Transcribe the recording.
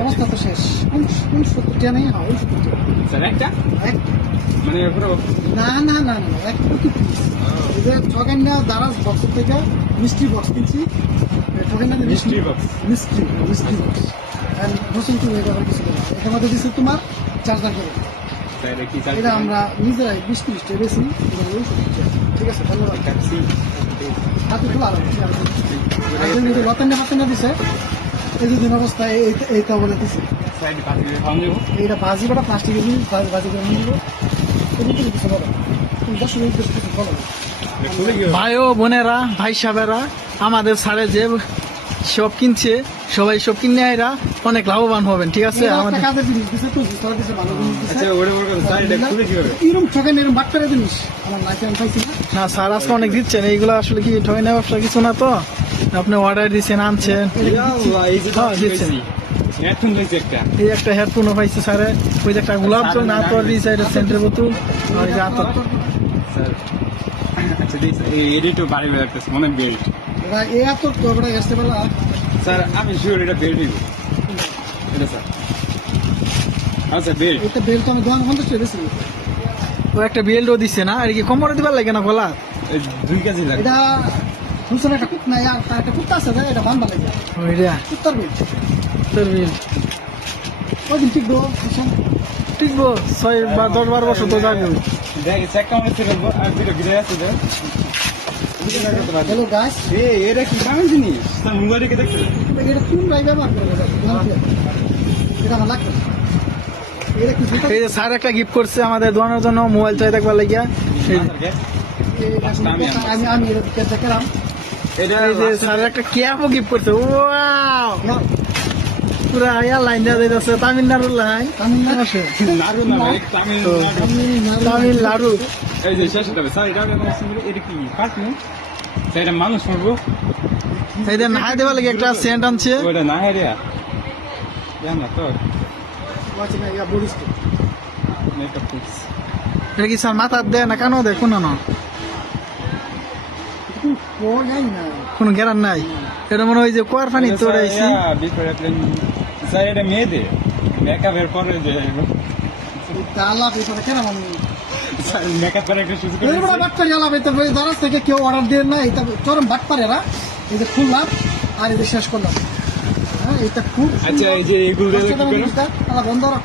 অবস্থা তো শেষ। 69 নেই, হ্যাঁ 69 স্যার একটা একটা। মানে পুরো না না না না না, একটা কি পিস এই যে ঠকেন না দারাজ বক্স থেকে মিষ্টি বক্স কিনছি, ঠকেন না মিষ্টি box। মিষ্টি মিষ্টি বক্স আর হোসেন তুমি এটা আবার কিছু বলো এটার মধ্যে দিচ্ছে তোমার চার্জার করে। স্যার কি চাল এটা আমরা নিজেরাই 20-30 টাকা বেশি ঠিক আছে ধন্যবাদ। কাটছি হাতে খোলা আর রতন হাতে দিছে এই দুদিন অবস্থায় এইটা বলে দিছে সাইড পাতি খাওয়া দেবো এইটা ভাজি বাটা প্লাস্টিকের জিনিস ভাজি করে নিয়ে দেবো কিছু বলো তুমি 10 মিনিট কিছু বলো না। খুলে গিয়ে ভাই ও বোনেরা, ভাই সাহেবেরা, আমাদের সাড়ে যে সব কিনছে সবাই সব কিনে এরা অনেক লাভবান হবেন। ঠিক আছে, এটা একটা আমাদের কাজের জিনিস দিছে তো জিনিস দিছে ভালো জিনিস দিছে। আচ্ছা ওরে ওরে স্যার এটা খুলে কি হবে এরকম ঠকেন এরকম বাট্টারে জিনিস আমার লাইফে আমি পাইছি না। না স্যার আজকে অনেক দিচ্ছেন, এইগুলো আসলে কি ঠয় না ব্যবসা কিছু না, তো আপনি অর্ডার দিচ্ছেন আনছেন। আল্লাহ এই যে হ্যাঁ, দিচ্ছেন। হেডফোন হইছে একটা এই একটা হেডফোনও পাইছে স্যারে, ওই যে একটা গোলাপ জল না তো দিয়েছে, এটা সেন্টার বোতল আর এই যে আতর। স্যার আচ্ছা দিস এই তো বাড়ি বেড়াতেছে মনে বেল্ট এরা এই এত তো বড় গেছে বলা স্যার আমি শিওর এটা বেল্ট হইব এটা স্যার আচ্ছা বেল্ট এটা বেল তো আমি 250 টাকা বেশি ও একটা বেল্টও দিচ্ছে না, আর কি কোমরে দিবার লাগে না গলা। 2 কেজি লাগে এটা দুসরা একটা কুত নাই আর তার একটা কুত্তা আছে না এটা বানবা লাগে ওইটা কুত্তার বেল তোর বেল্ট ওই দিন ঠিক দো ঠিক বো 6-10-12 বছর তো যাবে। দেখ চেক কেমন ছিল আর ভিডিও ভিডিও আছে দেখ হ্যালো গাইস এটা কি কাম জিনিস স্যার মোবাইলে কে দেখতে এটা কোন ভাই ব্যবহার করে এটা আমার লাগবে এটা কি জুতা এই যে স্যার একটা গিফট করছে আমাদের দোকানের জন্য, মোবাইল চাই দেখবার লাগিয়া। এই আমি আমি এটা দেখলাম এটা যে স্যার একটা ক্যাপও গিফট করছে। ওয়াও, পুরা আয়া লাইন দেওয়া যাইতেছে, তামিলনাড়ুর লাইন। তামিলনাড়ু আসে নাড়ু না ভাই তামিলনাড়ু তামিলনাড়ু। এই যে শেষ হবে স্যার এটা কি কাটনো স্যার এটা মানুষ পড়বো এই যে নাহাই দেওয়ার লাগে একটা সেন্ট আনছে। ওটা না হেরিয়া জানা তো আছে না ইয়া বলিস তো মেকআপ টিপস এটা কি স্যার মাথার দেয় না কেন দেয় কোন না, ও নাই না কোনো গ্যারান নাই। এটা মনে হয় যে কুয়ার পানি তোরে আইছি। স্যার এটা মেয়েদের মেকআপের পরে যে তালা পেছনে কেন আমি মেকআপ করে একটা সুযোগ এই বড় বাটপারি আলাপ এটা দারাজ থেকে কেউ অর্ডার দেন না, এটা চরম বাটপারি এরা। এই যে খুললাম আর এই যে শেষ করলাম, হ্যাঁ এটা খুব আচ্ছা এই যে এগুলো কি করে বন্ধ রাখ।